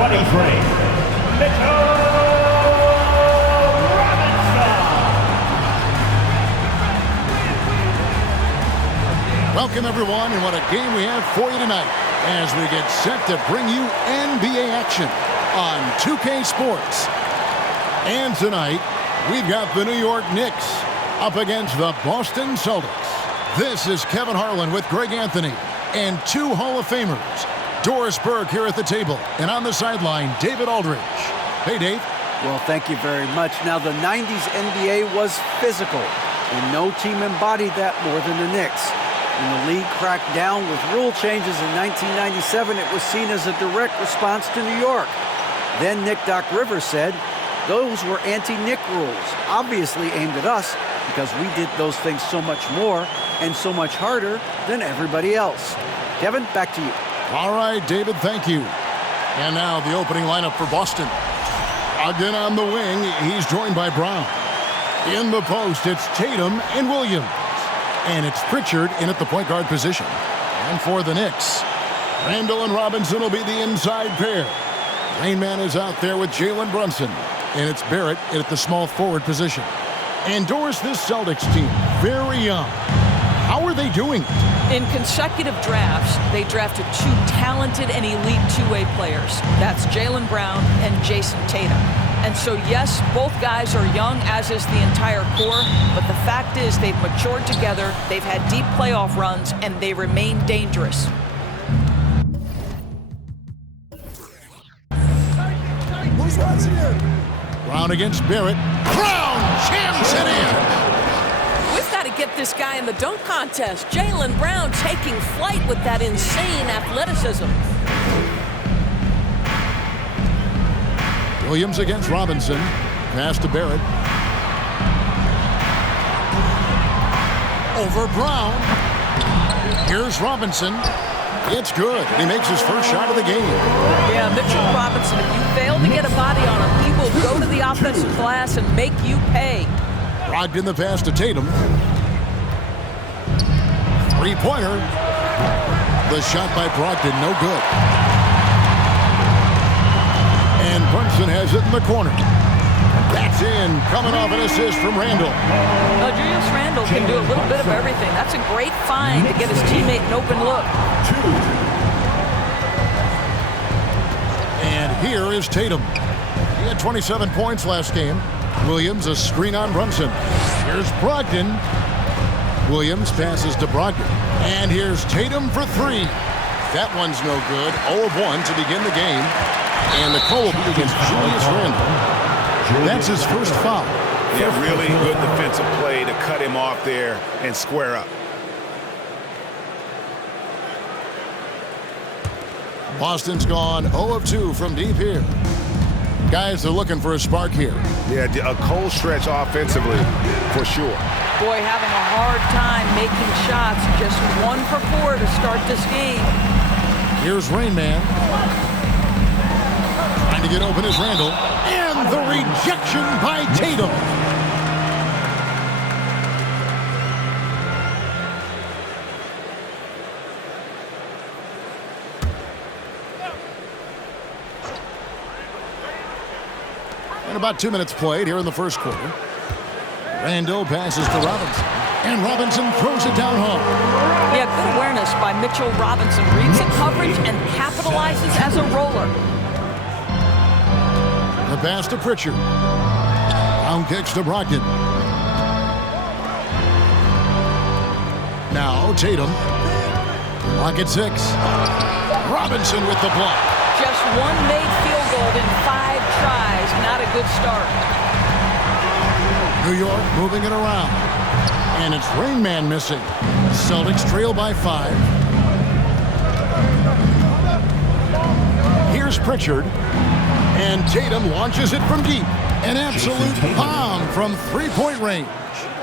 23, Mitchell Robinson. Welcome, everyone, and what a game we have for you tonight as we get set to bring you NBA action on 2K Sports. And tonight, we've got the New York Knicks up against the Boston Celtics. This is Kevin Harlan with Greg Anthony and two Hall of Famers. Doris Burke here at the table, and on the sideline, David Aldridge. Hey, Dave. Well, thank you very much. Now, the 90s NBA was physical, and no team embodied that more than the Knicks. When the league cracked down with rule changes in 1997, it was seen as a direct response to New York. Then Nick Doc Rivers said, those were anti-Nick rules, obviously aimed at us because we did those things so much more and so much harder than everybody else. Kevin, back to you. All right, David, thank you. And now the opening lineup for Boston. Again on the wing, he's joined by Brown. In the post, it's Tatum and Williams. And it's Pritchard in at the point guard position. And for the Knicks, Randall and Robinson will be the inside pair. Rain Man is out there with Jalen Brunson. And it's Barrett in at the small forward position. And Doris, this Celtics team, very young. How are they doing it? In consecutive drafts, they drafted two talented and elite two-way players. That's Jaylen Brown and Jason Tatum. And so, yes, both guys are young, as is the entire core, but the fact is they've matured together, they've had deep playoff runs, and they remain dangerous. Who's rising here? Brown against Barrett. Brown jams it in. We've got to get this guy in the dunk contest. Jaylen Brown taking flight with that insane athleticism. Williams against Robinson. Pass to Barrett. Over Brown. Here's Robinson. It's good. He makes his first shot of the game. Yeah, Mitchell Robinson, if you fail to get a body on him, he will go to the offensive glass and make you pay. Brogdon the pass to Tatum. Three-pointer. The shot by Brogdon, no good. And Brunson has it in the corner. That's in, coming off an assist from Randall. Julius Randall can do a little bit of everything. That's a great find to get his teammate an open look. And here is Tatum. He had 27 points last game. Williams, a screen on Brunson. Here's Brogdon. Williams passes to Brogdon. And here's Tatum for three. That one's no good. 0 of 1 to begin the game. And the call will be against Julius Randle. That's his first foul. Yeah, really good defensive play to cut him off there and square up. Boston's gone 0 of 2 from deep here. Guys are looking for a spark here. Yeah, a cold stretch offensively, for sure. Boy, having a hard time making shots. Just 1 for 4 to start this game. Here's Rain Man. Trying to get open is Randall. And the rejection by Tatum. And about 2 minutes played here in the first quarter. Randall passes to Robinson. And Robinson throws it down home. Yeah, good awareness by Mitchell Robinson. Reads the coverage and capitalizes as a roller. The pass to Pritchard. Brown kicks to Brogdon. Now Tatum. Block at 6. Robinson with the block. Just one made field goal in 5 tries. Not a good start. New York moving it around. And it's Rain Man missing. Celtics trail by 5. Here's Pritchard. And Tatum launches it from deep. An absolute bomb from three-point range.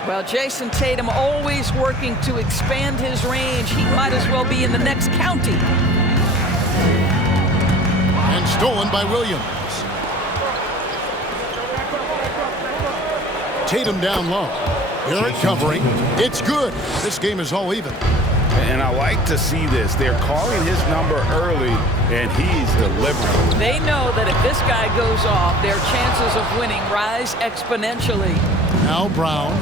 Well, Jason Tatum always working to expand his range. He might as well be in the next county. And stolen by Williams. Tatum down low. Barrett covering. It's good. This game is all even. And I like to see this. They're calling his number early, and he's delivering. They know that if this guy goes off, their chances of winning rise exponentially. Now Brown,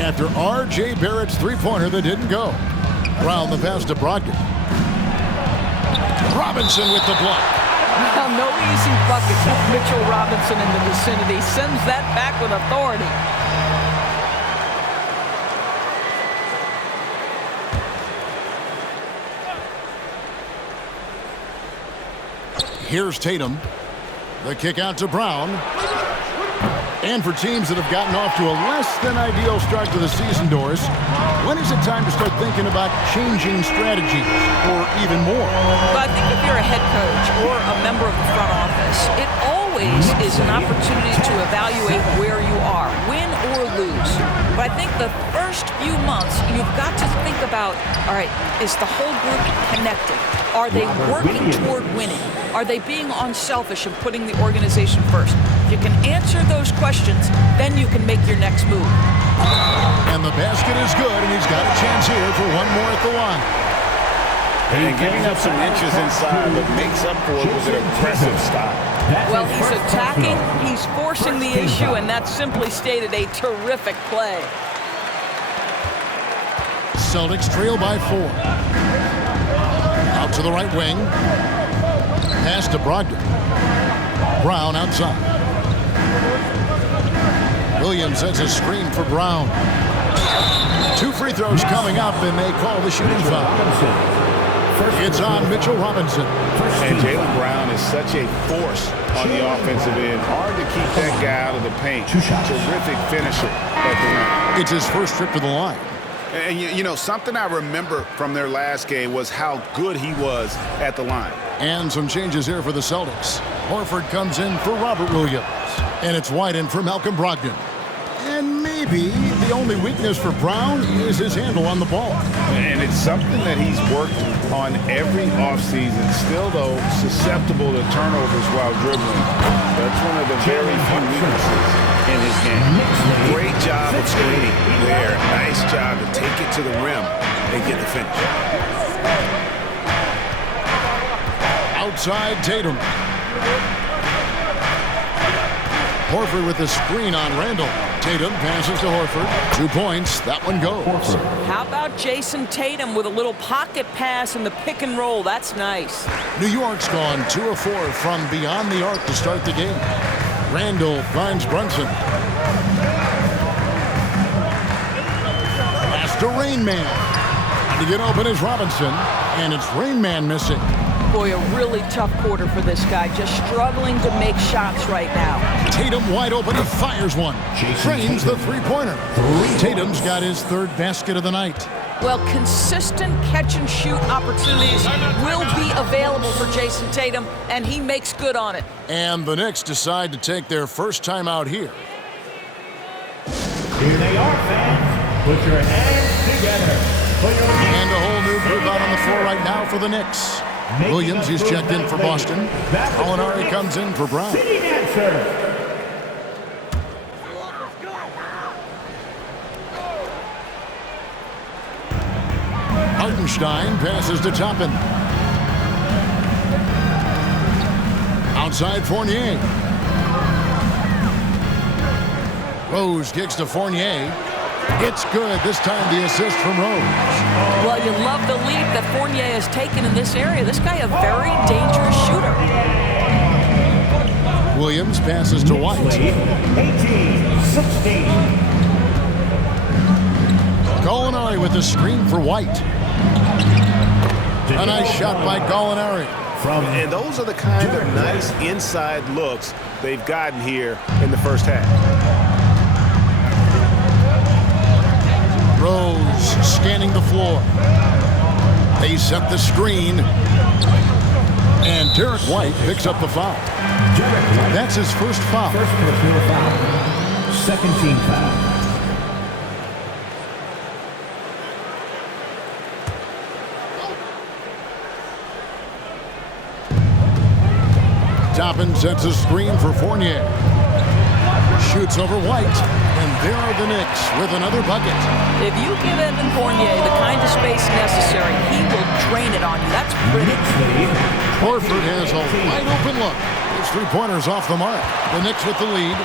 after R.J. Barrett's three-pointer that didn't go. Brown the pass to Brogdon. Robinson with the block. Now, no easy buckets with Mitchell Robinson in the vicinity. Sends that back with authority. Here's Tatum. The kick out to Brown. And for teams that have gotten off to a less than ideal start to the season, Doris, when is it time to start thinking about changing strategies or even more? Well, I think if you're a head coach or a member of the front office, it always is an opportunity to evaluate where you are, win or lose. But I think the first few months, you've got to think about, all right, is the whole group connected? Are they working toward winning? Are they being unselfish and putting the organization first? If you can answer those questions, then you can make your next move. And the basket is good, and he's got a chance here for one more at the line. And giving up some inches inside, but makes up for it with an aggressive stop. Well, he's attacking, he's forcing the issue, and that's simply stated a terrific play. Celtics trail by 4. Out to the right wing. Pass to Brogdon. Brown outside. Williams sets a screen for Brown. 2 free throws coming up, and they call the shooting foul. It's on Mitchell Robinson. And Jaylen Brown is such a force on the offensive end. Hard to keep that guy out of the paint. Terrific finisher at the rim. It's his first trip to the line. And you know, something I remember from their last game was how good he was at the line. And some changes here for the Celtics. Horford comes in for Robert Williams. And it's White in for Malcolm Brogdon. And maybe the only weakness for Brown is his handle on the ball. And it's something that he's worked on every offseason. Still, though, susceptible to turnovers while dribbling. That's one of the very few weaknesses in his game. Great job of screening there. Nice job to take it to the rim and get the finish. Outside Tatum. Horford with the screen on Randall. Tatum passes to Horford. 2 points. That one goes. How about Jason Tatum with a little pocket pass in the pick and roll? That's nice. New York's gone 2 of 4 from beyond the arc to start the game. Randall finds Brunson. Pass to Rain Man. To get open is Robinson. And it's Rain Man missing. Boy, a really tough quarter for this guy. Just struggling to make shots right now. Tatum wide open. He fires one. Drains the three-pointer. Tatum's got his 3rd basket of the night. Well, consistent catch-and-shoot opportunities will be available for Jason Tatum, and he makes good on it. And the Knicks decide to take their first time out here. Here they are, fans. Put your hands together. And a whole new group out on the floor right now for the Knicks. Williams is checked in for Boston. Gallinari comes in for Brown. Hartenstein passes to Toppin. Outside Fournier. Rose kicks to Fournier. It's good. This time the assist from Rose. Well, you love the lead that Fournier has taken in this area. This guy a very dangerous shooter. Williams passes to White. 18-16. Gallinari with the screen for White. A nice shot by Gallinari. And those are the kind of nice inside looks they've gotten here in the first half. Rose scanning the floor. They set the screen. And Derek White picks up the foul. That's his first foul. First personal foul. Second team foul. Toppin sets a screen for Fournier. Shoots over White. And there are the Knicks with another bucket. If you give Evan Fournier the kind of space necessary, he will drain it on you. That's pretty. Horford has a wide open look. His three-pointers off the mark. The Knicks with the lead.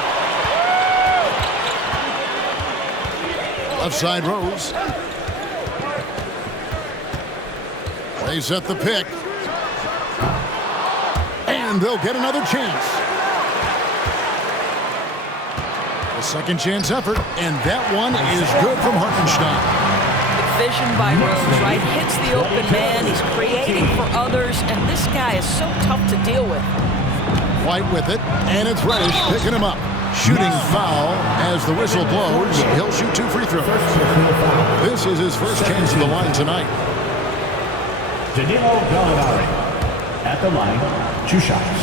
Left side Rose. They set the pick. And they'll get another chance. A second chance effort, and that one is good from Hartenstein. Vision by Rose, right? Hits the open man. He's creating for others, and this guy is so tough to deal with. White with it, and it's Reddish picking him up. Shooting foul as the whistle blows. He'll shoot 2 free throws. This is his first chance of the line tonight. Danilo Gallinari at the line, 2 shots.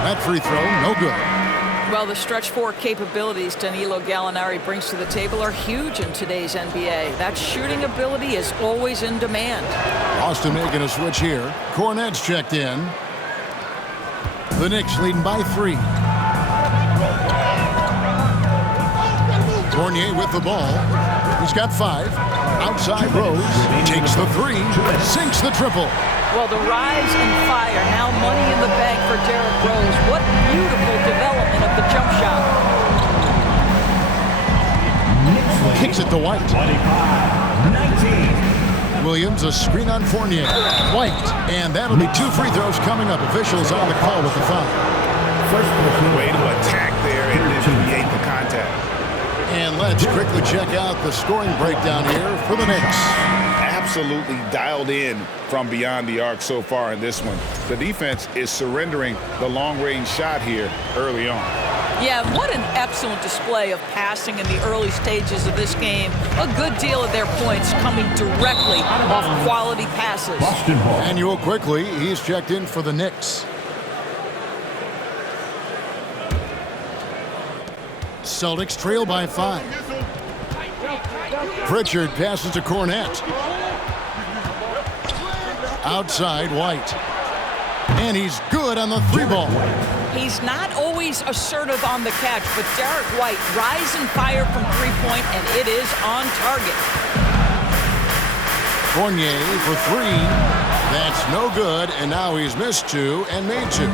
That free throw, no good. Well, the stretch 4 capabilities Danilo Gallinari brings to the table are huge in today's NBA. That shooting ability is always in demand. Boston making a switch here. Cornet's checked in. The Knicks leading by 3. Fournier with the ball. He's got 5. Outside Rose. Takes the 3. Sinks the triple. Well, the rise and fire. Now money in the bank for Derrick Rose. What beautiful development of the jump shot. Kicks it to White. 19. Williams, a screen on Fournier. White. And that'll be 2 free throws coming up. Officials on the call with the foul. Way to attack there and then create the contact. And let's quickly check out the scoring breakdown here for the Knicks. Absolutely dialed in from beyond the arc so far in this one. The defense is surrendering the long-range shot here early on. Yeah, what an excellent display of passing in the early stages of this game. A good deal of their points coming directly off quality passes. Manuel quickly, he's checked in for the Knicks. Celtics trail by 5. Pritchard passes to Cornet. Outside White. And he's good on the 3 ball. He's not always assertive on the catch, but Derrick White rise and fire from 3-point, and it is on target. Fournier for 3. That's no good, and now he's missed 2 and made 2.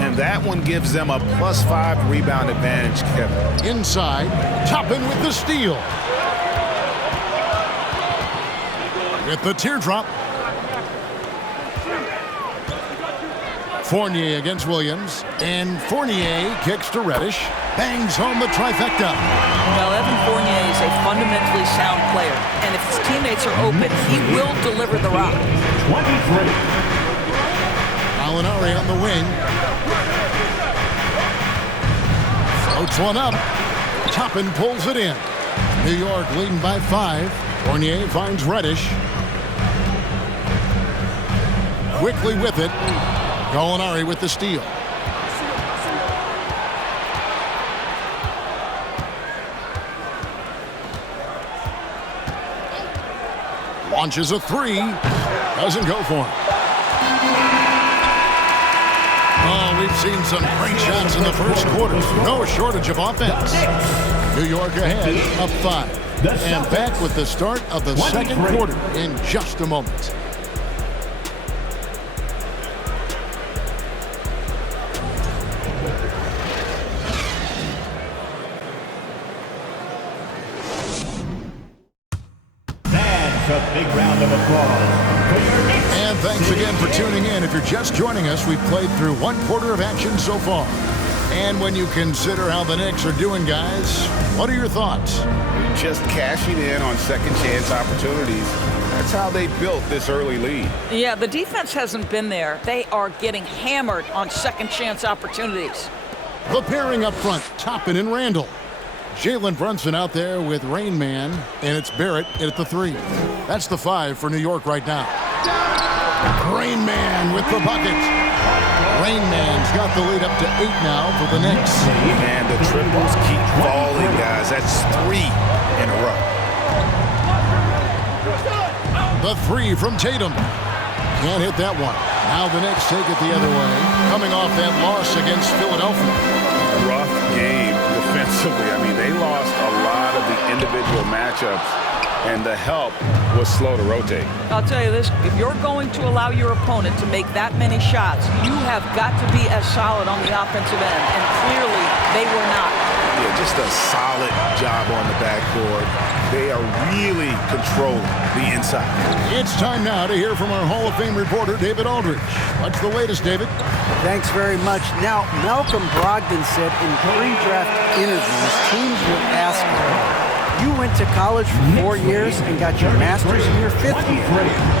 And that one gives them a +5 rebound advantage, Kevin. Inside, Toppin with the steal. With the teardrop. Fournier against Williams, and Fournier kicks to Reddish, bangs home the trifecta. Well, Evan Fournier is a fundamentally sound player, and if his teammates are open, he will deliver the rock. 23. Gallinari on the wing. Floats one up. Toppin pulls it in. New York leading by 5. Fournier finds Reddish. Quickly with it. Gallinari with the steal. Launches a 3. Doesn't go for him. Oh, we've seen some great shots in the first quarter. No shortage of offense. New York ahead, up 5. And back with the start of the second quarter in just a moment. A big round of applause. And thanks again for tuning in. If you're just joining us, we've played through 1 quarter of action so far. And when you consider how the Knicks are doing, guys, what are your thoughts? Just cashing in on second chance opportunities. That's how they built this early lead. Yeah, the defense hasn't been there. They are getting hammered on second chance opportunities. The pairing up front, Toppin and Randall. Jalen Brunson out there with Rain Man, and it's Barrett at the 3. That's the 5 for New York right now. Rain Man with the bucket. Rain Man's got the lead up to 8 now for the Knicks. And the triples keep falling, guys. That's 3 in a row. The 3 from Tatum. Can't hit that one. Now the Knicks take it the other way, coming off that loss against Philadelphia. Rough game defensively defensively. I mean, they lost a lot of the individual matchups, and the help was slow to rotate. I'll tell you this, if you're going to allow your opponent to make that many shots, you have got to be as solid on the offensive end, and clearly they were not. Yeah, just a solid job on the backboard. They are really controlling the inside. It's time now to hear from our Hall of Fame reporter, David Aldridge. What's the latest, David? Thanks very much. Now, Malcolm Brogdon said in pre-draft interviews, teams would ask him, you went to college for 4 years and got your master's in your 5th year.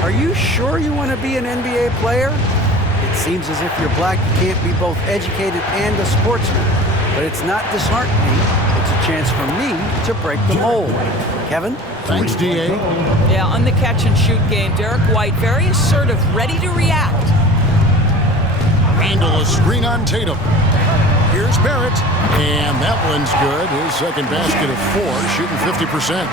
Are you sure you want to be an NBA player? It seems as if you're black, you can't be both educated and a sportsman. But it's not disheartening. It's a chance for me to break the mold. Kevin? Thanks, D.A. Yeah, on the catch-and-shoot game, Derek White, very assertive, ready to react. Randall, a screen on Tatum. Here's Barrett, and that one's good. His second basket of 4, shooting 50%.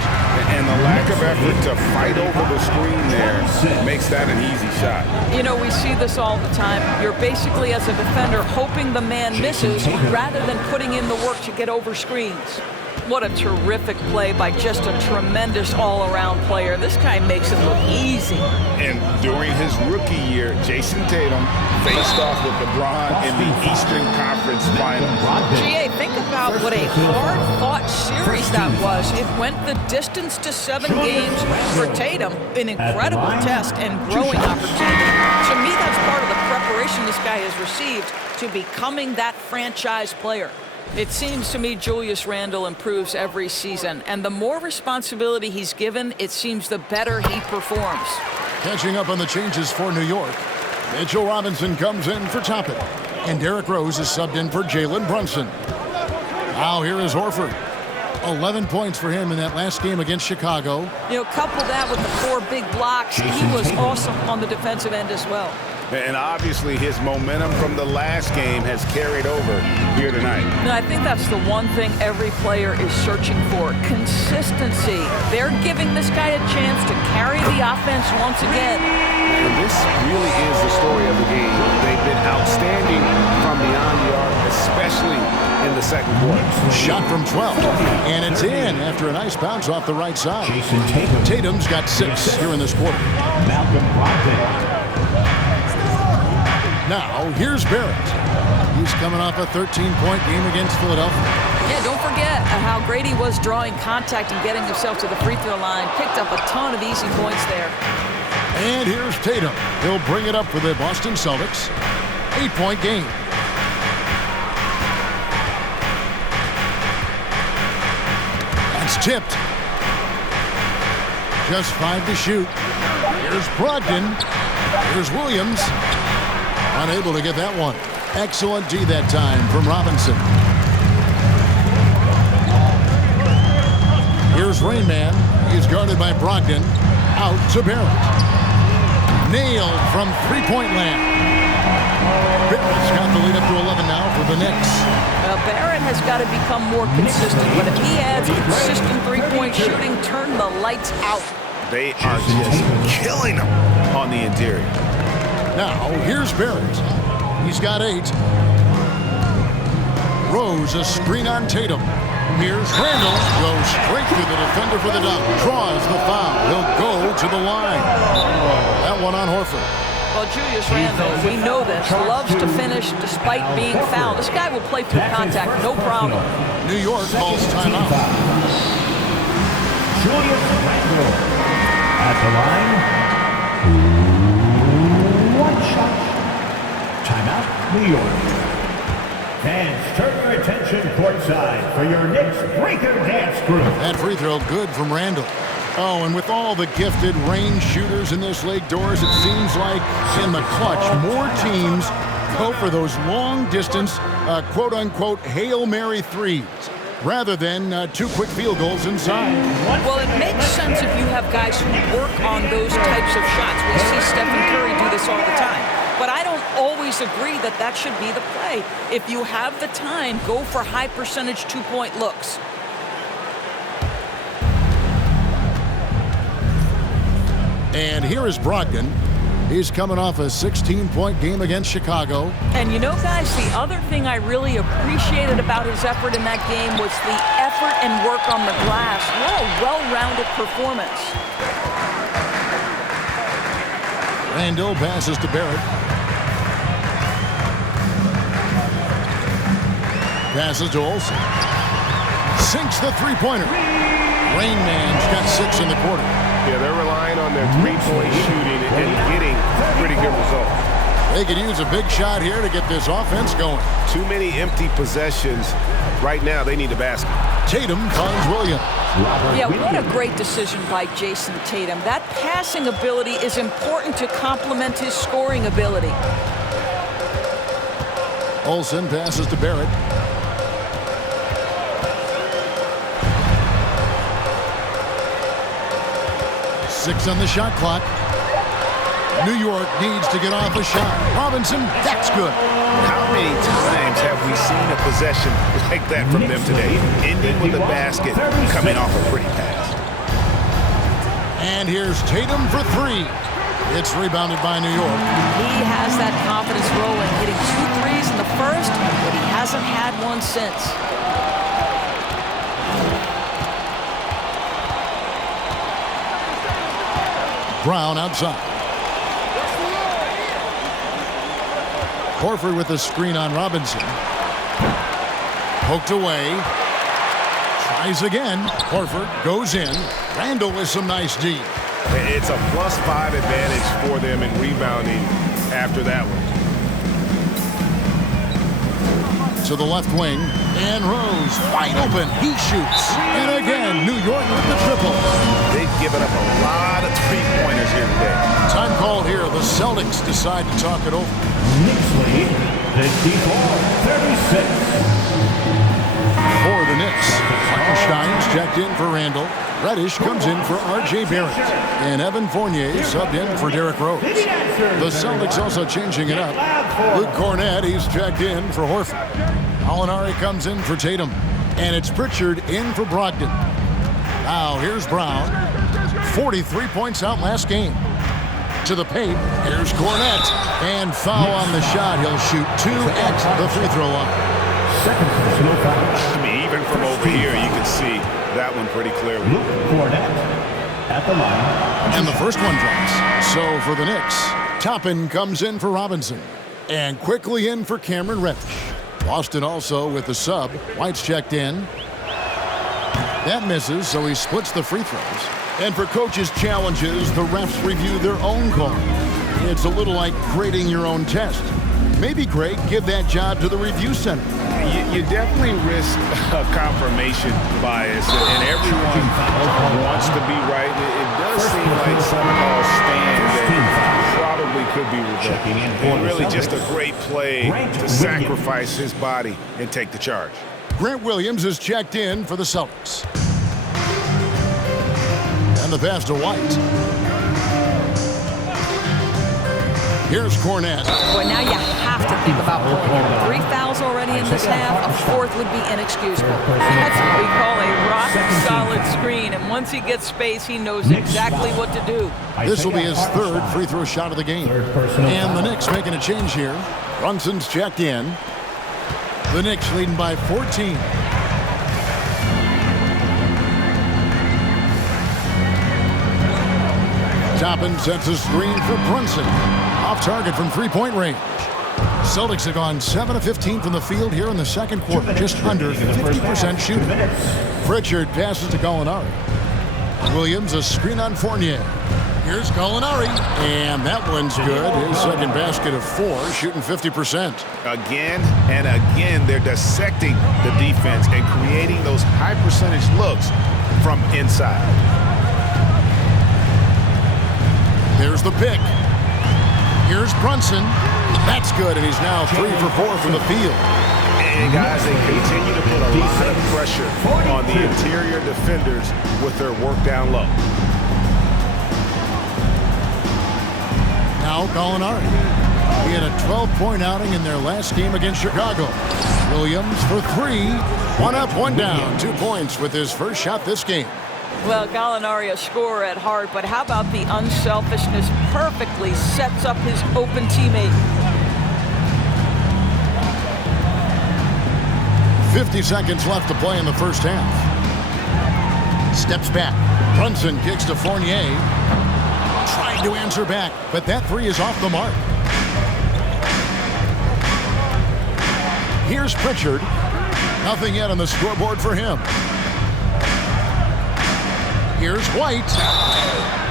And the lack of effort to fight over the screen there makes that an easy shot. You know, we see this all the time. You're basically, as a defender, hoping the man misses rather than putting in the work to get over screens. What a terrific play by just a tremendous all-around player. This guy makes it look easy. And during his rookie year, Jason Tatum faced off with LeBron in the Eastern Conference Finals. GA, think about what a hard-fought series that was. It went the distance to 7 games for Tatum, an incredible test and growing opportunity. To me, that's part of the preparation this guy has received to becoming that franchise player. It seems to me Julius Randle improves every season, and the more responsibility he's given, it seems the better he performs. Catching up on the changes for New York, Mitchell Robinson comes in for Toppin, and Derrick Rose is subbed in for Jalen Brunson. Now here is Horford. 11 points for him in that last game against Chicago. You know, couple that with the 4 big blocks, he was awesome on the defensive end as well. And obviously his momentum from the last game has carried over here tonight. No, I think that's the one thing every player is searching for, consistency. They're giving this guy a chance to carry the offense once again. And this really is the story of the game. They've been outstanding from beyond the arc, especially in the second quarter. Shot from 12, and it's in after a nice bounce off the right side. Tatum's got 6 here in this quarter. Malcolm Brogdon. Now, here's Barrett. He's coming off a 13-point game against Philadelphia. Yeah, don't forget how great he was drawing contact and getting himself to the free throw line. Picked up a ton of easy points there. And here's Tatum. He'll bring it up for the Boston Celtics. 8-point game. That's tipped. Just 5 to shoot. Here's Brogdon. Here's Williams. Unable to get that one. Excellent D that time from Robinson. Here's Rainman. He's guarded by Brogdon. Out to Barrett. Nailed from three-point land. Barrett's got the lead up to 11 now for the Knicks. Barrett has got to become more consistent. But if he adds consistent three-point shooting, turn the lights out. They are just killing him on the interior. Now, here's Barrett. He's got 8. Rose, a screen on Tatum. Here's Randall. Goes straight through the defender for the dunk. Draws the foul. He'll go to the line. That one on Horford. Well, Julius Randle, we know this, loves to finish despite being fouled. This guy will play through contact, no problem. New York calls timeout. Julius Randle at the line. 1 shot. Timeout, New York. Fans, turn your attention courtside for your Knicks Breaker Dance Group. That free throw good from Randall. Oh, and with all the gifted range shooters in this league, Doris, it seems like in the clutch, more teams go for those long-distance, quote-unquote, Hail Mary threes, rather than 2 quick field goals inside. Well, it makes sense if you have guys who work on those types of shots. We see Stephen Curry do this all the time. But I don't always agree that that should be the play. If you have the time, go for high-percentage 2-point looks. And here is Brogdon. He's coming off a 16-point game against Chicago. And you know, guys, the other thing I really appreciated about his effort in that game was the effort and work on the glass. What a well-rounded performance. Randall passes to Barrett. Passes to Olsen. Sinks the three-pointer. Rain Man's got 6 in the quarter. Yeah, they're relying on their three-point shooting and getting pretty good results. They could use a big shot here to get this offense going. Too many empty possessions. Right now, they need a basket. Tatum finds Williams. Yeah, what a great decision by Jason Tatum. That passing ability is important to complement his scoring ability. Olsen passes to Barrett. Six on the shot clock. New York needs to get off a shot. Robinson, that's good. How many times have we seen a possession like that from them today? Ending with a basket, coming off a pretty pass. And here's Tatum for 3. It's rebounded by New York. He has that confidence rolling, hitting 2 threes in the first, but he hasn't had one since. Brown outside. Horford with the screen on Robinson. Poked away. Tries again. Horford goes in. Randall with some nice D. It's a +5 advantage for them in rebounding after that one. To the left wing. And Rose wide open. He shoots. And again, New York with the triple. They've given up a lot of three-pointers here today. Time called here. The Celtics decide to talk it over. Knicks lead 54-36. For the Knicks, Hartenstein's checked in for Randall. Reddish comes in for R.J. Barrett. And Evan Fournier subbed in for Derrick Rose. The Celtics also changing it up. Luke Cornett, he's checked in for Horford. Gallinari comes in for Tatum. And it's Pritchard in for Brogdon. Now here's Brown. 43 points out last game. To the paint. Here's Cornett. And foul on the shot. He'll shoot 2 at the free throw line. Second personal foul. I mean, even from over here, you can see that one pretty clearly. Luke Cornett at the line. And the first one drops. So for the Knicks, Toppin comes in for Robinson. And quickly in for Cameron Reddish. Boston also with the sub. White's checked in. That misses, so he splits the free throws. And for coaches' challenges, the refs review their own call. It's a little like grading your own test. Maybe, Greg, give that job to the review center. You definitely risk a confirmation bias, and everyone wants to be right. It does seem like some calls stand that probably could be revoked. And really just a great play to sacrifice his body and take the charge. Grant Williams is checked in for the Celtics. And the pass to White. Here's Cornett. Boy, now you have to think about pulling him. 3 fouls already in this half. A 4th would be inexcusable. That's what we call a rock-solid screen. And once he gets space, he knows exactly what to do. This will be his 3rd free throw shot of the game. And the Knicks making a change here. Brunson's checked in. The Knicks leading by 14. Toppin sets a screen for Brunson. Off target from three-point range. Celtics have gone 7 of 15 from the field here in the second quarter. Just under 50% shooting. Pritchard passes to Gallinari. Williams a screen on Fournier. Here's Gallinari. And that one's good. His second basket of 4, shooting 50%. Again and again, they're dissecting the defense and creating those high-percentage looks from inside. Here's the pick. Here's Brunson. That's good, and he's now 3 for 4 from the field. And guys, they continue to put a lot of pressure on the interior defenders with their work down low. Now Gallinari. He had a 12-point outing in their last game against Chicago. Williams for 3. 1 up, 1 down. 2 points with his first shot this game. Well, Gallinari, a scorer at heart, but how about the unselfishness? Perfectly sets up his open teammate. 50 seconds left to play in the first half. Steps back. Brunson kicks to Fournier. Trying to answer back, but that three is off the mark. Here's Pritchard. Nothing yet on the scoreboard for him. Here's White.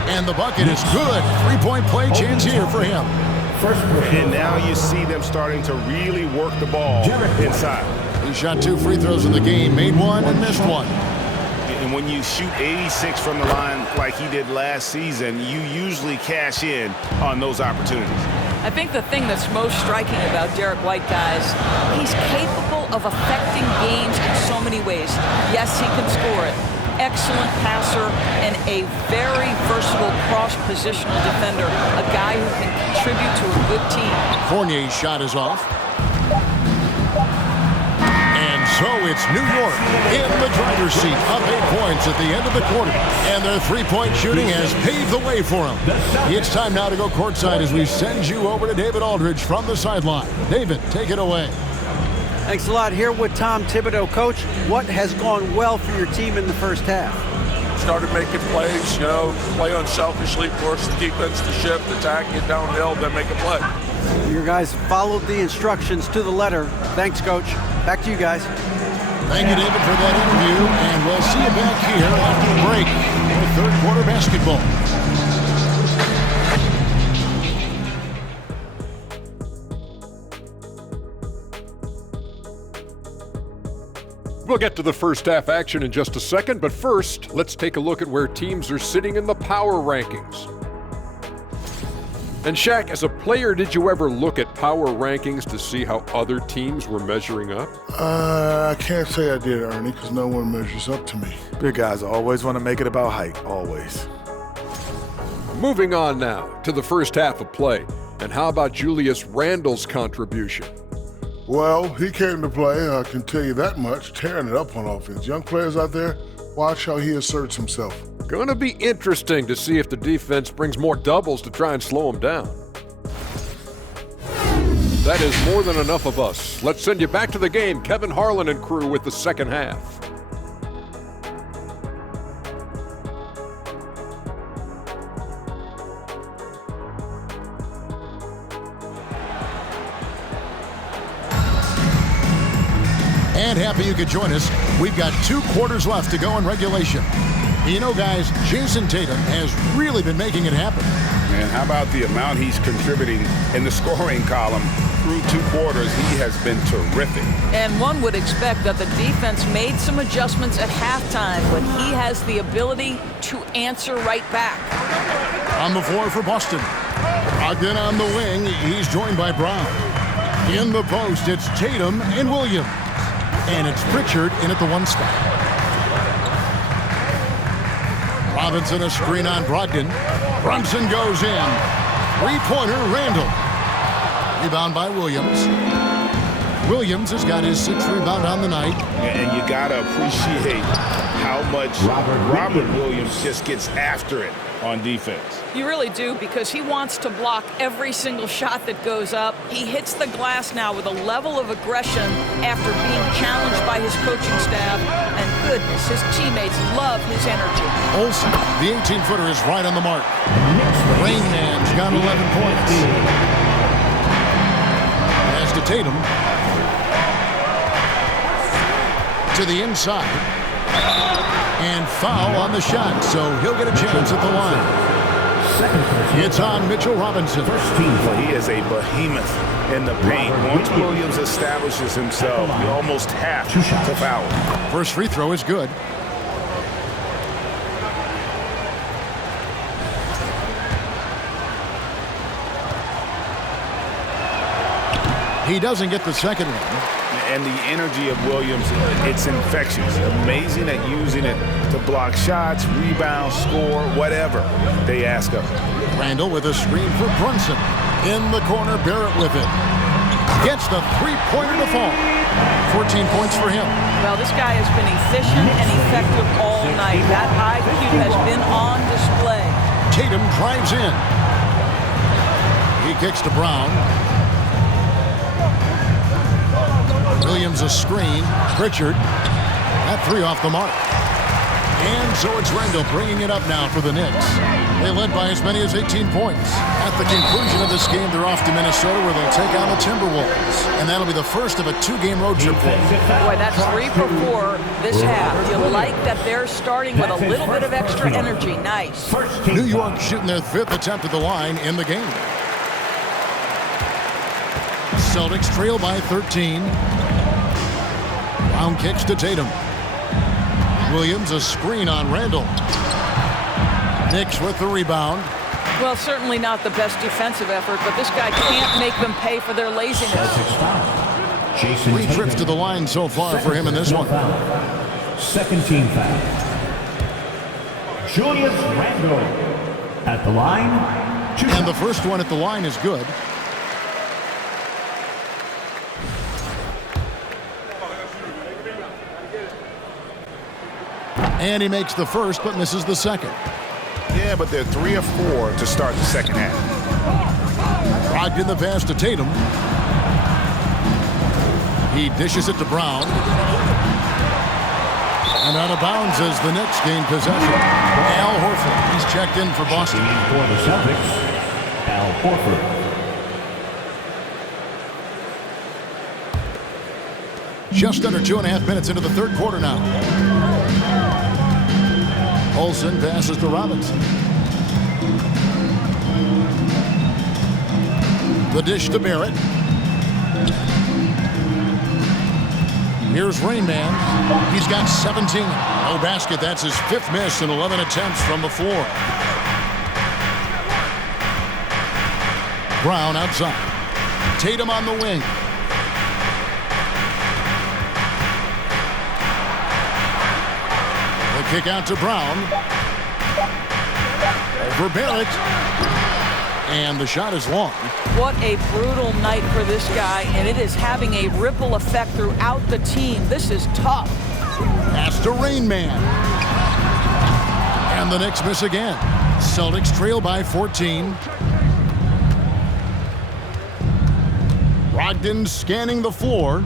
And the bucket is good. Three-point play chance here for him. And now you see them starting to really work the ball inside. He shot 2 free throws in the game, made one and missed one. And when you shoot 86 from the line like he did last season, you usually cash in on those opportunities. I think the thing that's most striking about Derek White, guys, he's capable of affecting games in so many ways. Yes, he can score it. Excellent passer and a very versatile cross-positional defender. A guy who can contribute to a good team. Fournier's shot is off. So it's New York in the driver's seat, up 8 points at the end of the quarter. And their three-point shooting has paved the way for them. It's time now to go courtside as we send you over to David Aldridge from the sideline. David, take it away. Thanks a lot. Here with Tom Thibodeau. Coach, what has gone well for your team in the first half? Started making plays, play unselfishly, force the defense to shift, attack, get downhill, then make a play. Your guys followed the instructions to the letter. Thanks, Coach. Back to you guys. Thank you, David, for that interview, and we'll see you back here after the break with third quarter basketball. We'll get to the first half action in just a second, but first, let's take a look at where teams are sitting in the power rankings. And Shaq, as a player, did you ever look at power rankings to see how other teams were measuring up? I can't say I did, Ernie, because no one measures up to me. Big guys always want to make it about height, always. Moving on now to the first half of play. And how about Julius Randle's contribution? Well, he came to play, I can tell you that much, tearing it up on offense. Young players out there, watch how he asserts himself. Going to be interesting to see if the defense brings more doubles to try and slow him down. That is more than enough of us. Let's send you back to the game. Kevin Harlan and crew with the second half. And happy you could join us. We've got 2 quarters left to go in regulation. You know, guys, Jason Tatum has really been making it happen. Man, how about the amount he's contributing in the scoring column? Through 2 quarters, he has been terrific. And one would expect that the defense made some adjustments at halftime, but he has the ability to answer right back. On the floor for Boston. Ogden on the wing. He's joined by Brown. In the post, it's Tatum and Williams. And it's Pritchard in at the 1 spot. Robinson a screen on Brogdon. Brunson goes in. Three-pointer, Randle. Rebound by Williams. Williams has got his 6th rebound on the night. And you got to appreciate how much Robert Williams just gets after it on defense. You really do, because he wants to block every single shot that goes up. He hits the glass now with a level of aggression after being challenged by his coaching staff. And goodness, his teammates love his energy. Olsen, the 18-footer, is right on the mark. Rain Man's got 11 points. As to Tatum. To the inside. And foul on the shot, so he'll get a chance at the line. It's on Mitchell Robinson. Well, he is a behemoth in the paint. Once Williams establishes himself, you almost have to foul him. First free throw is good. He doesn't get the second one. And the energy of Williams, it's infectious. Amazing at using it to block shots, rebound, score, whatever they ask of him. Randle with a screen for Brunson. In the corner, Barrett with it. Gets the three-pointer to fall. 14 points for him. Well, this guy has been efficient and effective all night. That IQ has been on display. Tatum drives in. He kicks to Brown. Williams a screen. Pritchard. That three off the mark. And so it's Randall bringing it up now for the Knicks. They led by as many as 18 points. At the conclusion of this game, they're off to Minnesota where they'll take on the Timberwolves. And that'll be the first of a two-game road trip for them. Boy, that's 3 for 4 this half. You like that they're starting with a little bit of extra energy. Nice. New York shooting their 5th attempt at the line in the game. Celtics trail by 13. Brown kicks to Tatum. Williams a screen on Randall. Knicks with the rebound. Well, certainly not the best defensive effort, but this guy can't make them pay for their laziness. 3 trips to the line so far for him in this one. Second team foul. Julius Randle at the line. And the first one at the line is good. And he makes the first, but misses the second. Yeah, but they're 3 of 4 to start the second half. Brogdon the pass to Tatum. He dishes it to Brown. And out of bounds as the Knicks gain possession. Al Horford, he's checked in for Boston. For the Celtics, Al Horford. Just under 2.5 minutes into the third quarter now. Olsen passes to Robinson. The dish to Barrett. Here's Rain Man. He's got 17. No basket. That's his 5th miss in 11 attempts from the floor. Brown outside. Tatum on the wing. Kick out to Brown. Over Barrett. And the shot is long. What a brutal night for this guy, and it is having a ripple effect throughout the team. This is tough. Pass to Rain Man. And the Knicks miss again. Celtics trail by 14. Brogdon scanning the floor.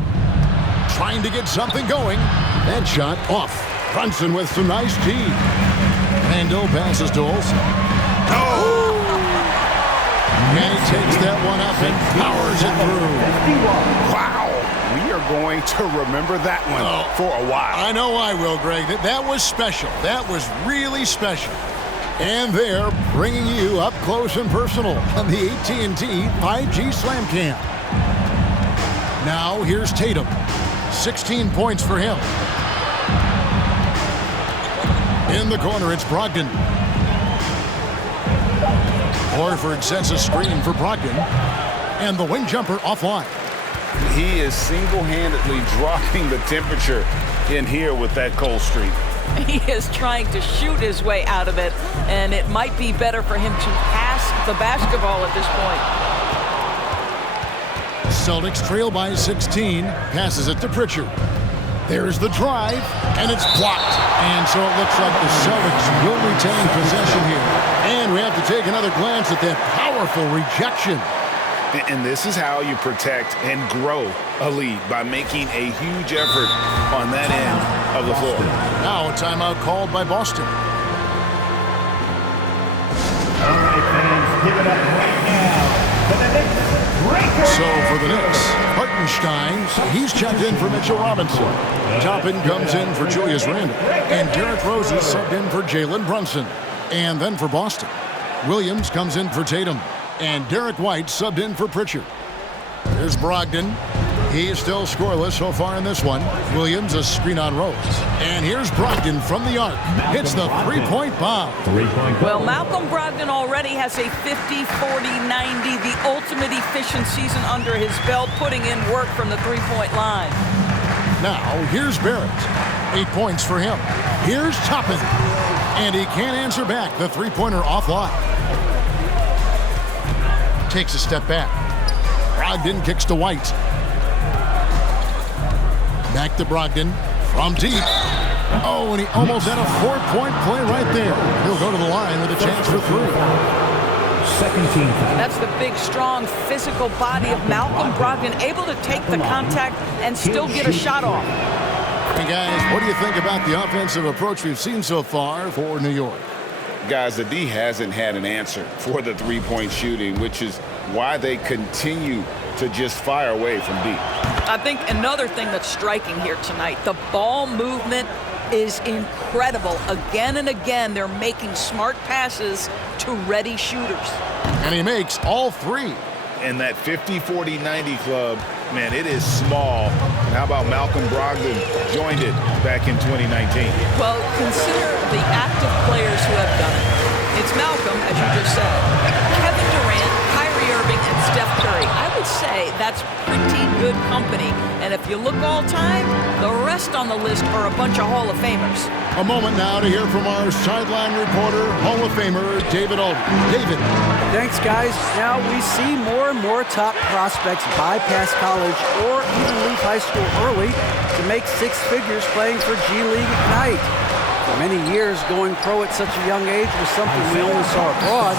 Trying to get something going. That shot off. Brunson with some nice D. Randall passes to Olsen. Oh! And he takes that one up and powers it through. Wow! We are going to remember that one for a while. I know I will, Greg. That was special. That was really special. And they're bringing you up close and personal on the AT&T 5G Slam Cam. Now here's Tatum. 16 points for him. In the corner, it's Brogdon. Horford sets a screen for Brogdon. And the wing jumper offline. He is single-handedly dropping the temperature in here with that cold streak. He is trying to shoot his way out of it, and it might be better for him to pass the basketball at this point. Celtics trail by 16. Passes it to Pritchard. There's the drive, and it's blocked. And so it looks like the Celtics will retain possession here. And we have to take another glance at that powerful rejection. And this is how you protect and grow a lead, by making a huge effort on that end of the floor. Now a timeout called by Boston. All right, fans, give it up right now for the Knicks. So for the Knicks, Hartenstein, he's checked in for Mitchell Robinson. Toppin comes in for Julius Randle. And Derrick Rose is subbed in for Jalen Brunson. And then for Boston, Williams comes in for Tatum. And Derek White subbed in for Pritchard. There's Brogdon. He is still scoreless so far in this one. Williams a screen on Rose. And here's Brogdon from the arc. Hits the three-point bomb. Well, Malcolm Brogdon already has a 50, 40, 90, the ultimate efficient season under his belt, putting in work from the three-point line. Now, here's Barrett. 8 points for him. Here's Toppin. And he can't answer back. The three-pointer offline. Takes a step back. Brogdon kicks to White. Back to Brogdon from deep. Oh, and he almost had a 4-point play right there. He'll go to the line with a chance for 3. Second team foul. That's the big, strong, physical body of Malcolm Brogdon, able to take the contact and still get a shot off. Hey, guys, what do you think about the offensive approach we've seen so far for New York? Guys, the D hasn't had an answer for the three-point shooting, which is why they continue to just fire away from deep. I think another thing that's striking here tonight, the ball movement is incredible. Again and again, they're making smart passes to ready shooters. And he makes all 3. And that 50-40-90 club, man, it is small. And how about Malcolm Brogdon joined it back in 2019? Well, consider the active players who have done it. It's Malcolm, as you just said, Kevin Durant, Kyrie Irving, and Steph Curry. I would say that's pretty good company. And if you look all time, the rest on the list are a bunch of Hall of Famers. A moment now to hear from our sideline reporter, Hall of Famer David Aldridge. David. Thanks, guys. Now we see more and more top prospects bypass college or even leave high school early to make 6 figures playing for G League Ignite. For many years, going pro at such a young age was something we only saw abroad.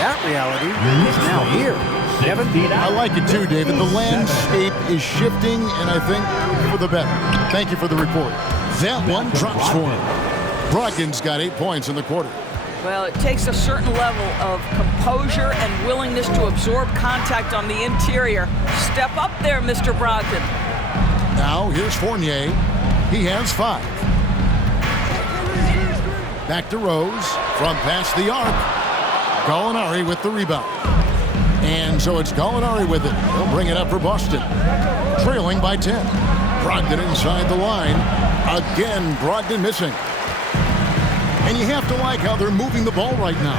That reality is now here. Kevin? I like it too, David. The landscape is shifting, and I think for the better. Thank you for the report. That one drops for him. Brogdon's got 8 points in the quarter. Well, it takes a certain level of composure and willingness to absorb contact on the interior. Step up there, Mr. Brogdon. Now, here's Fournier. He has 5. Back to Rose from past the arc. Gallinari with the rebound. And so it's Gallinari with it. He'll bring it up for Boston. Trailing by 10. Brogdon inside the line. Again, Brogdon missing. And you have to like how they're moving the ball right now.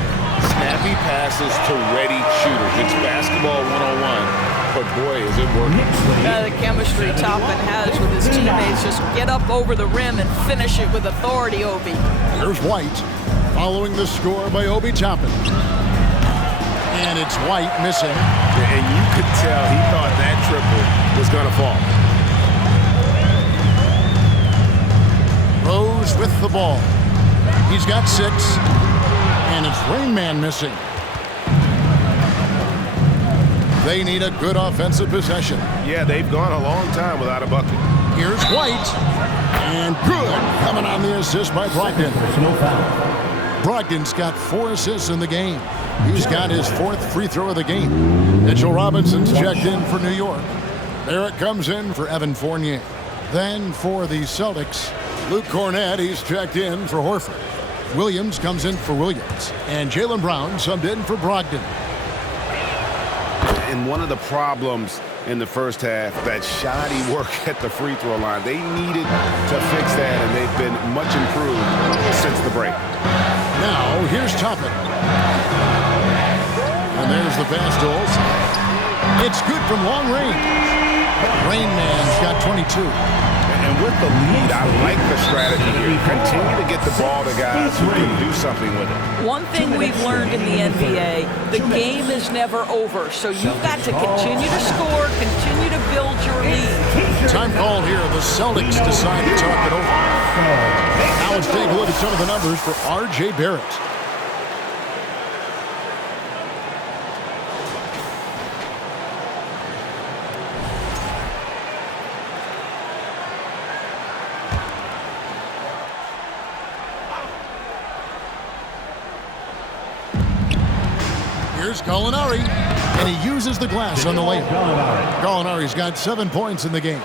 Snappy passes to ready shooters. It's basketball 101. But boy, is it working. The chemistry Toppin has with his teammates. Just get up over the rim and finish it with authority, Obi. Here's White, following the score by Obi Toppin. And it's White missing. And you could tell he thought that triple was going to fall. Rose with the ball. He's got 6. And it's Rain Man missing. They need a good offensive possession. Yeah, they've gone a long time without a bucket. Here's White. And good. Coming on the assist by Brogdon. Brogdon's got 4 assists in the game. He's got his 4th free throw of the game. Mitchell Robinson's checked in for New York. There it comes in for Evan Fournier. Then for the Celtics, Luke Cornett, he's checked in for Horford. Williams comes in for Williams. And Jaylen Brown subbed in for Brogdon. And one of the problems in the first half, that shoddy work at the free throw line. They needed to fix that, and they've been much improved since the break. Now, here's Toppin. And there's the pass to Olsen. It's good from long range. Rain Man's got 22. And with the lead, I like the strategy here. Continue to get the ball to guys who can do something with it. One thing we've learned in the NBA, the game is never over. So you've got to continue to score, continue to build your lead. Time call here. The Celtics decide to talk it over. Now let's take a look at some of the numbers for R.J. Barrett. Here's Gallinari, and he uses the glass on the layup. Gallinari's got 7 points in the game.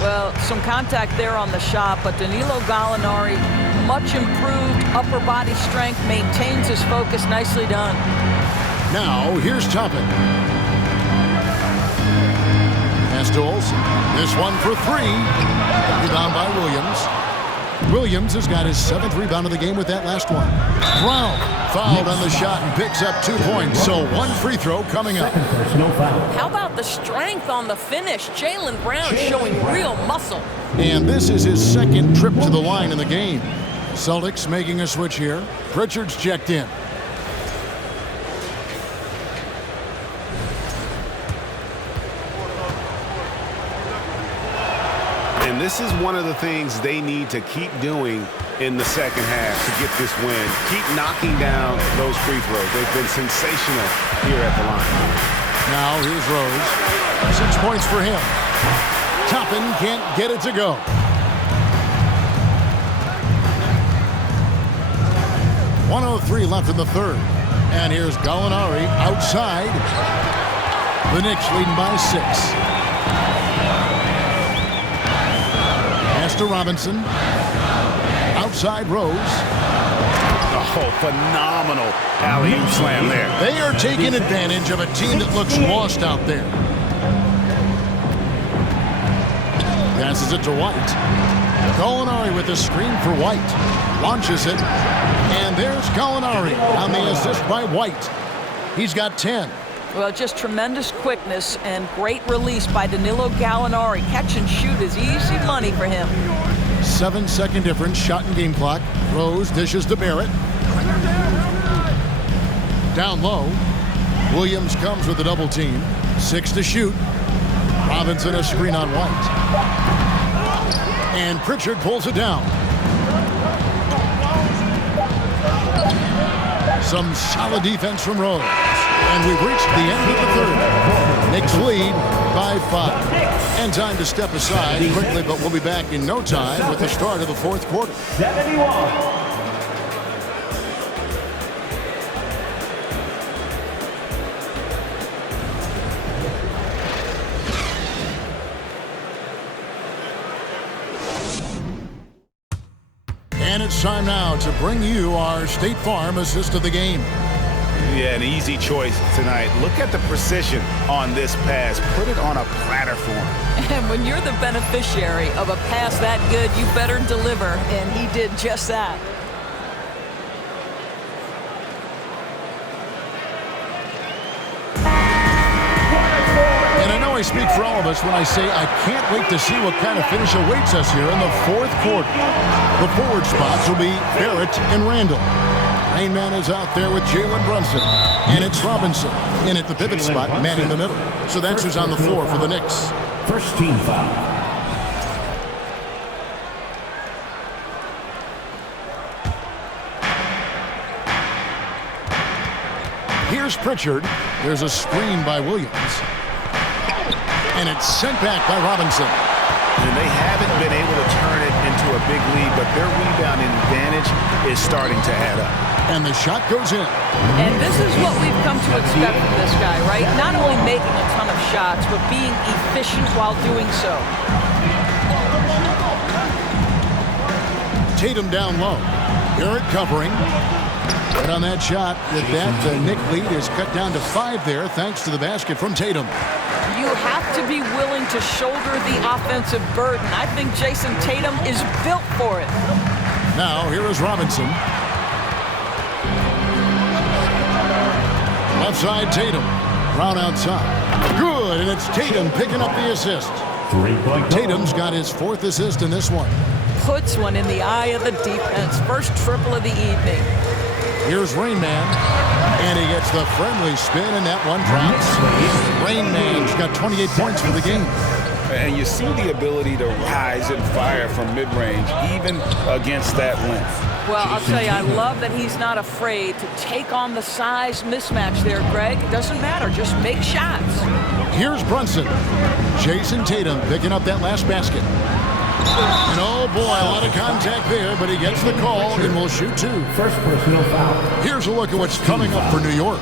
Well, some contact there on the shot, but Danilo Gallinari, much improved upper body strength, maintains his focus. Nicely done. Now, here's Toppin. Pass to Olsen. This one for 3. Rebound by Williams. Williams has got his 7th rebound of the game with that last one. Brown fouled on the shot and picks up 2 points, so 1 free throw coming up. How about the strength on the finish? Jaylen Brown showing real muscle. And this is his 2nd trip to the line in the game. Celtics making a switch here. Pritchard's checked in. And this is one of the things they need to keep doing in the second half to get this win. Keep knocking down those free throws. They've been sensational here at the line. Now here's Rose. 6 points for him. Toppin can't get it to go. .103 left in the third. And here's Gallinari outside. The Knicks leading by 6. Pass to Robinson. Outside Rose. Oh, phenomenal alley-oop slam there. They are taking advantage of a team that looks lost out there. Passes it to White. Gallinari with a screen for White. Launches it. And there's Gallinari on the assist by White. He's got 10. Well, just tremendous quickness and great release by Danilo Gallinari. Catch and shoot is easy money for him. 7-second difference, shot and game clock. Rose dishes to Barrett. Down low. Williams comes with a double team. 6 to shoot. Robinson a screen on White. And Pritchard pulls it down. Some solid defense from Rose. And we've reached the end of the third. Knicks lead by 5. And time to step aside quickly, but we'll be back in no time with the start of the fourth quarter. 71. And it's time now to bring you our State Farm assist of the game. Yeah, an easy choice tonight. Look at the precision on this pass. Put it on a platter for him. And when you're the beneficiary of a pass that good, you better deliver, and he did just that. And I know I speak for all of us when I say I can't wait to see what kind of finish awaits us here in the fourth quarter. The forward spots will be Barrett and Randall. Rain Man is out there with Jalen Brunson. And it's Robinson in at the pivot spot, man in the middle. So that's who's on the floor for the Knicks. First team foul. Here's Pritchard. There's a screen by Williams. And it's sent back by Robinson. And they haven't been able to turn it into a big lead, but their rebounding advantage is starting to add up. And the shot goes in. And this is what we've come to expect from this guy, right? Not only making a ton of shots, but being efficient while doing so. Tatum down low. Barrett covering. But on that shot, with that, the Knick lead is cut down to 5 there, thanks to the basket from Tatum. You have to be willing to shoulder the offensive burden. I think Jason Tatum is built for it. Now, here is Robinson. Left side, Tatum. Brown outside. Good, and it's Tatum picking up the assist. Tatum's got his 4th assist in this one. Puts one in the eye of the defense. First triple of the evening. Here's Rain Man. And he gets the friendly spin, and that one drops. Rain Man's got 28 points for the game. And you see the ability to rise and fire from mid-range, even against that length. Well, I'll tell you, I love that he's not afraid to take on the size mismatch there, Greg. It doesn't matter. Just make shots. Here's Brunson. Jason Tatum picking up that last basket. And oh boy, a lot of contact there, but he gets the call and will shoot 2. First personal foul. Here's a look at what's coming up for New York.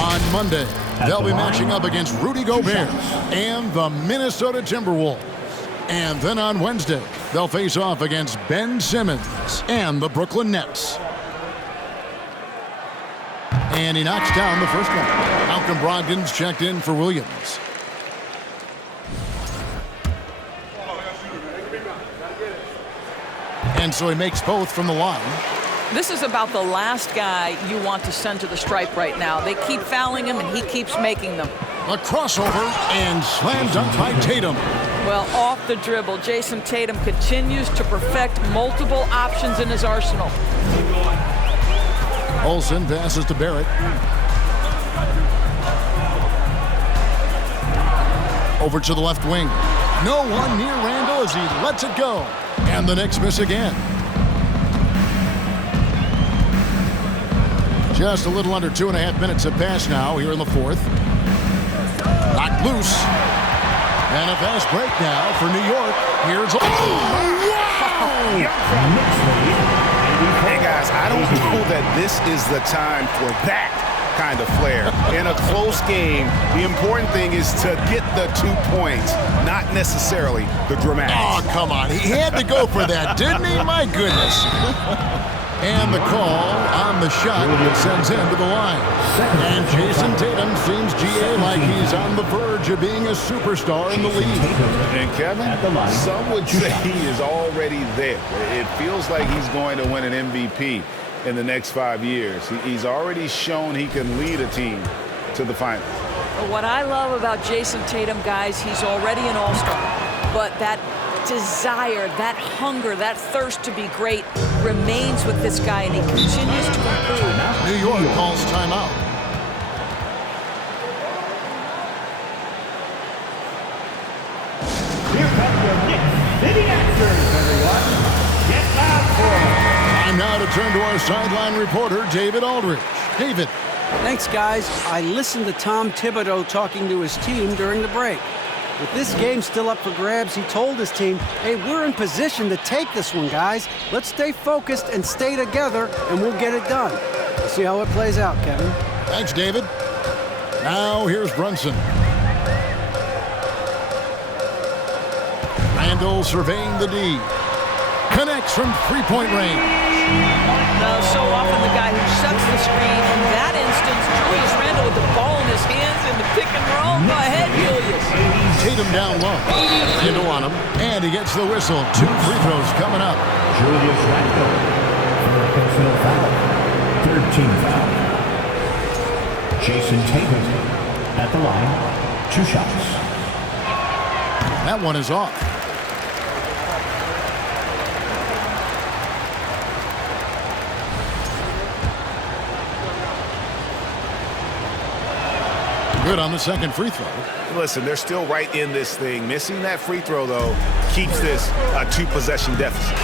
On Monday, they'll be matching up against Rudy Gobert and the Minnesota Timberwolves. And then on Wednesday, they'll face off against Ben Simmons and the Brooklyn Nets. And he knocks down the first one. Malcolm Brogdon's checked in for Williams. And so he makes both from the line. This is about the last guy you want to send to the stripe right now. They keep fouling him, and he keeps making them. A crossover and slam dunk by Tatum. Well, off the dribble, Jason Tatum continues to perfect multiple options in his arsenal. Olsen passes to Barrett. Over to the left wing. No one near Randall as he lets it go. And the Knicks miss again. Just a little under 2.5 minutes have passed now here in the fourth. Knocked loose. And a fast break now for New York. Here's... Oh, wow! Hey, guys, I don't know that this is the time for that kind of flair. In a close game, the important thing is to get the 2 points, not necessarily the dramatics. Oh, come on. He had to go for that, didn't he? My goodness. And the call on the shot sends him to the line. And Jason Tatum seems, GA, like he's on the verge of being a superstar in the league. And Kevin, some would say he is already there. It feels like he's going to win an MVP in the next 5 years. He's already shown he can lead a team to the finals. What I love about Jason Tatum, guys, he's already an all-star. But that desire, that hunger, that thirst to be great remains with this guy, and he continues to improve. New York calls timeout. Here come your Knicks City Actors, everyone. Get loud for them. Time now to turn to our sideline reporter, David Aldridge. David. Thanks, guys. I listened to Tom Thibodeau talking to his team during the break. With this game still up for grabs, he told his team, hey, we're in position to take this one, guys. Let's stay focused and stay together, and we'll get it done. We'll see how it plays out, Kevin. Thanks, David. Now here's Brunson. Randall surveying the D. Connects from three-point range. So often the guy who sets the screen, in that instance, Julius Randle with the ball in his hands in the pick and roll. Go ahead, Julius. Tatum down low. Randle on him, and he gets the whistle. 2 free throws coming up. Julius Randle for a personal foul. Third team foul. Jason Tatum at the line. 2 shots. That one is off. Good on the second free throw. Listen, they're still right in this thing. Missing that free throw, though, keeps this a 2-possession deficit.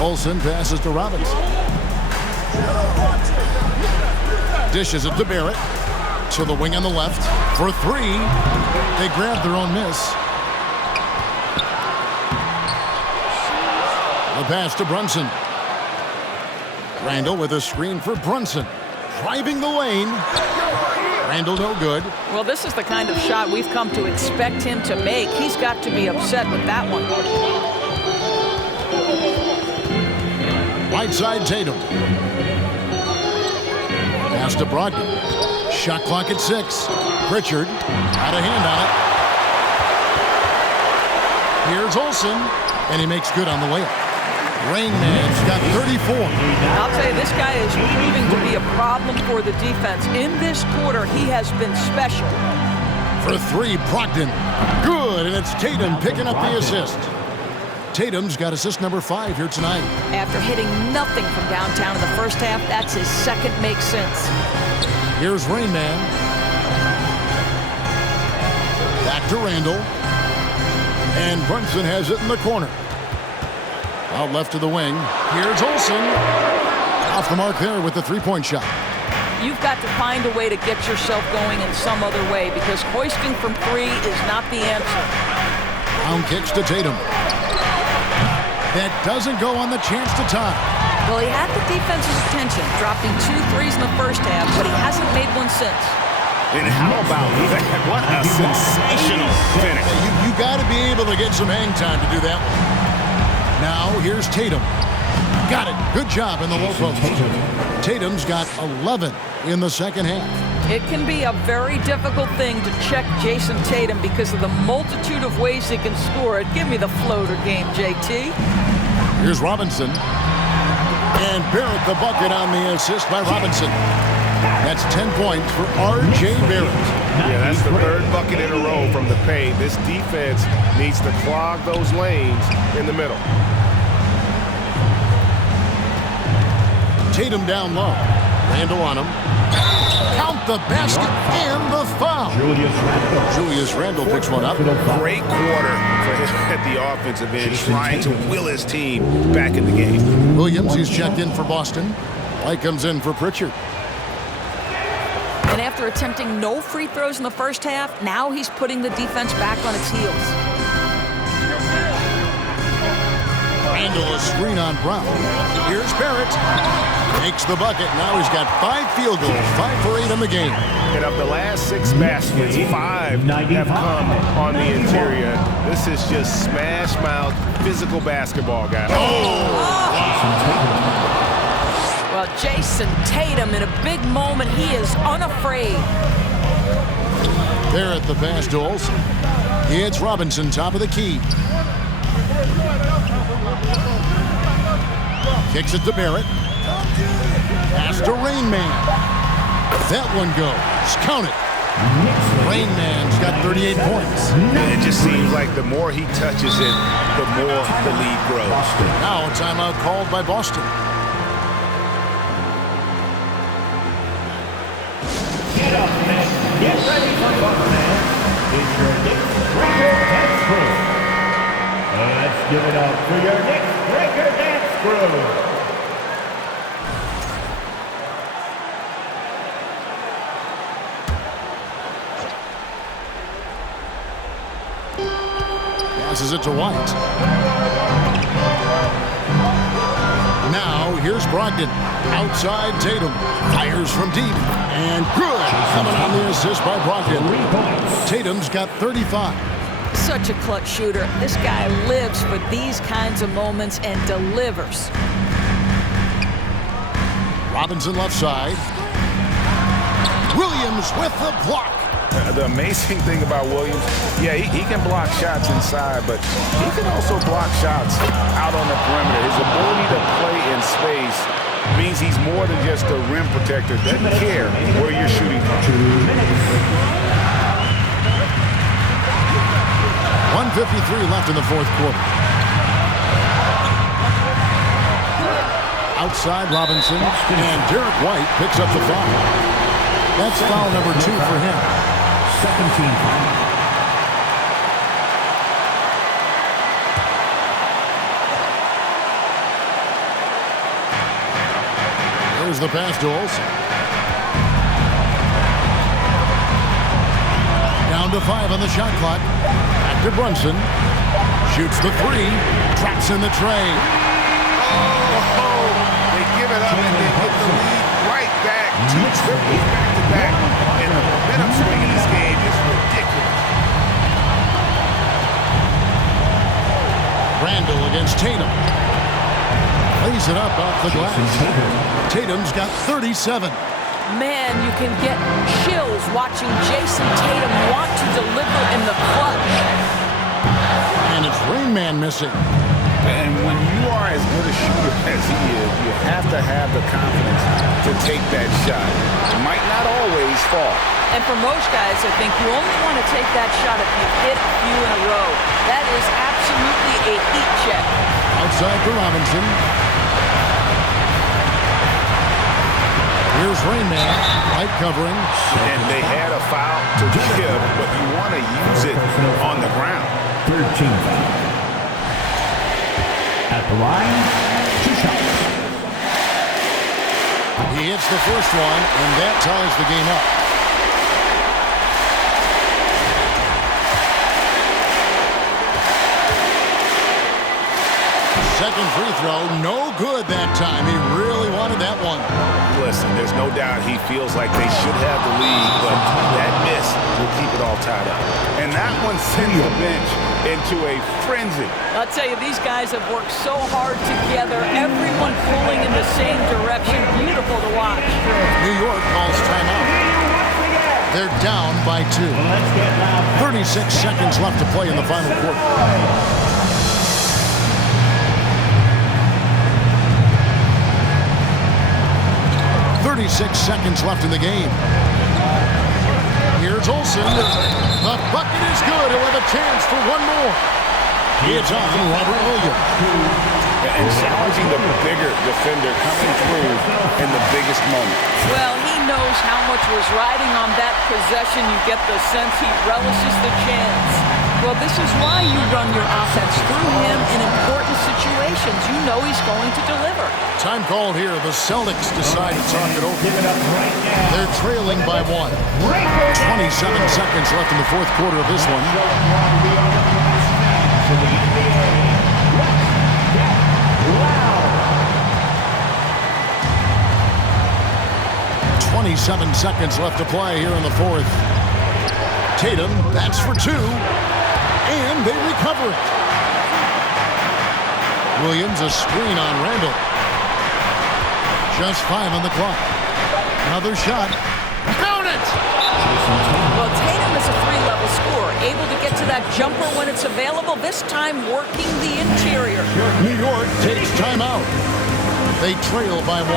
Olsen passes to Robinson. Dishes it to Barrett. To the wing on the left. For 3. They grab their own miss. The pass to Brunson. Randall with a screen for Brunson. Driving the lane. Randall no good. Well, this is the kind of shot we've come to expect him to make. He's got to be upset with that one. Right side Tatum. Pass to Brogdon. Shot clock at 6. Pritchard out of hand on it. Here's Olsen, and he makes good on the layup. Rain Man's got 34. I'll tell you, this guy is proving to be a problem for the defense. In this quarter, he has been special. For 3, Brogdon. Good, and it's Tatum picking up the assist. Tatum's got assist number 5 here tonight. After hitting nothing from downtown in the first half, that's his second make sense. Here's Rain Man. Back to Randall. And Brunson has it in the corner. Out left to the wing. Here's Olsen. Off the mark there with the 3-point shot. You've got to find a way to get yourself going in some other way, because hoisting from 3 is not the answer. Down kicks to Tatum. That doesn't go on the chance to tie. Well, he had the defense's attention, dropping 2 threes in the first half, but he hasn't made one since. And how about that? What a sensational finish. You got to be able to get some hang time to do that one. Now, here's Tatum. Got it. Good job in the low post. Tatum's got 11 in the second half. It can be a very difficult thing to check Jason Tatum because of the multitude of ways he can score it. Give me the floater game, JT. Here's Robinson. And Barrett the bucket on the assist by Robinson. That's 10 points for R.J. Barrett. Yeah, that's the 3rd bucket in a row from the paint. This defense needs to clog those lanes in the middle. Tatum down low. Randall on him. Count the basket and the foul. Julius Randle picks one up. Great quarter for him at the offensive end, trying to will his team back in the game. Williams, he's checked in for Boston. White comes in for Pritchard. And after attempting no free throws in the first half, now he's putting the defense back on its heels. Randle, a screen on Brown. Here's Barrett. Makes the bucket. Now he's got 5 field goals, 5 for 8 in the game. And of the last 6 baskets, 5 have come on the interior. This is just smash mouth, physical basketball, guys. Well, Jason Tatum, in a big moment, he is unafraid. There at the pass to Olsen. It's Robinson, top of the key. Kicks it to Barrett. Pass to Rain Man. That one goes. Count it. Rain Man's got 38 points. It just seems like the more he touches it, the more the lead grows. Now a timeout called by Boston. Get up, men. Get ready for fun, man. It's your Knicks Breaker Dance Crew. Let's give it up for your Knicks Breaker Dance Crew. Passes it to White. Now here's Brogdon. Outside Tatum. Fires from deep. And good. Coming on the assist by Brogdon. Tatum's got 35. Such a clutch shooter. This guy lives for these kinds of moments and delivers. Robinson left side. Williams with the block. The amazing thing about Williams, yeah, he can block shots inside, but he can also block shots out on the perimeter. His ability to play in space means he's more than just a rim protector. Doesn't care where you're shooting from. 1:53 left in the fourth quarter. Outside Robinson, and Derek White picks up the foul. That's foul number 2 for him. Second team foul. Here's the pass to Olsen. Down to 5 on the shot clock. Back to Brunson. Shoots the 3. Traps in the tray. Oh, they give it up and they get the lead right back. 2 triples back-to-back. And the momentum swing in this game is ridiculous. Randle against Tatum. Lays it up off the glass. Tatum's got 37. Man, you can get chills watching Jason Tatum want to deliver in the clutch. And it's Rain Man missing. And when you are as good a shooter as he is, you have to have the confidence to take that shot. It might not always fall. And for most guys, I think you only want to take that shot if you hit a few in a row. That is absolutely a heat check. Outside for Robinson. Here's Rain Man. Light covering. And they had a foul to give, but you want to use it on the ground. Third team foul. At the line, 2 shots. He hits the first one, and that ties the game up. Second free throw, no good that time. He really wanted that one. Listen, there's no doubt he feels like they should have the lead, but that miss will keep it all tied up. And that one sends the bench into a frenzy. I'll tell you, these guys have worked so hard together, everyone pulling in the same direction. Beautiful to watch. New York calls timeout. They're down by 2. 36 seconds left to play in the final quarter. 36 seconds left in the game. Here's Olsen. The bucket is good. He'll have a chance for one more. It's on Robert Williams. and challenging the bigger defender coming through in the biggest moment. Well, he knows how much was riding on that possession. You get the sense he relishes the chance. Well, this is why you run your offense through him in important situations. You know he's going to deliver. Time called here. The Celtics decide to talk it over. They're trailing by 1. 27 seconds left in the fourth quarter of this one. 27 seconds left to play here in the fourth. Tatum bats for 2, and they recover it. Williams a screen on Randall. Just 5 on the clock. Another shot. Count it! Well, Tatum is a 3-level scorer, able to get to that jumper when it's available, this time working the interior. New York takes timeout. They trail by 1.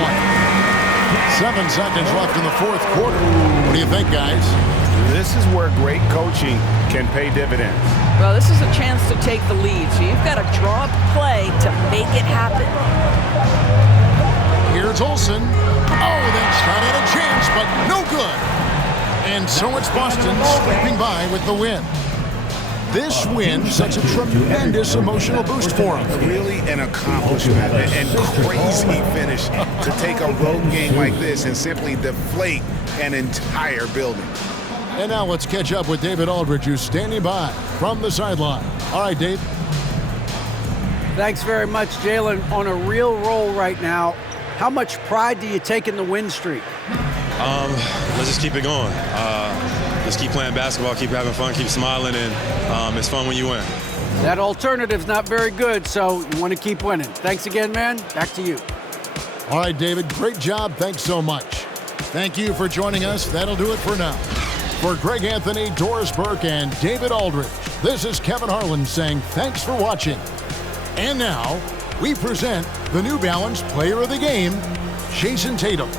7 seconds left in the fourth quarter. What do you think, guys? This is where great coaching can pay dividends. Well, this is a chance to take the lead, so you've got to draw up a play to make it happen. Here's Olsen. Oh, that shot had a chance, but no good. And so it's Boston scraping by with the win. This win sets a tremendous emotional boost for them. Really an accomplishment and crazy finish to take a road game like this and simply deflate an entire building. And now let's catch up with David Aldridge, who's standing by from the sideline. All right, Dave. Thanks very much, Jalen. On a real roll right now. How much pride do you take in the win streak? Let's just keep it going. Just keep playing basketball, keep having fun, keep smiling, and it's fun when you win. That alternative's not very good, so you want to keep winning. Thanks again, man. Back to you. All right, David, great job. Thanks so much. Thank you for joining us. That'll do it for now. For Greg Anthony, Doris Burke, and David Aldridge, this is Kevin Harlan saying thanks for watching. And now, we present the New Balance Player of the Game, Jason Tatum.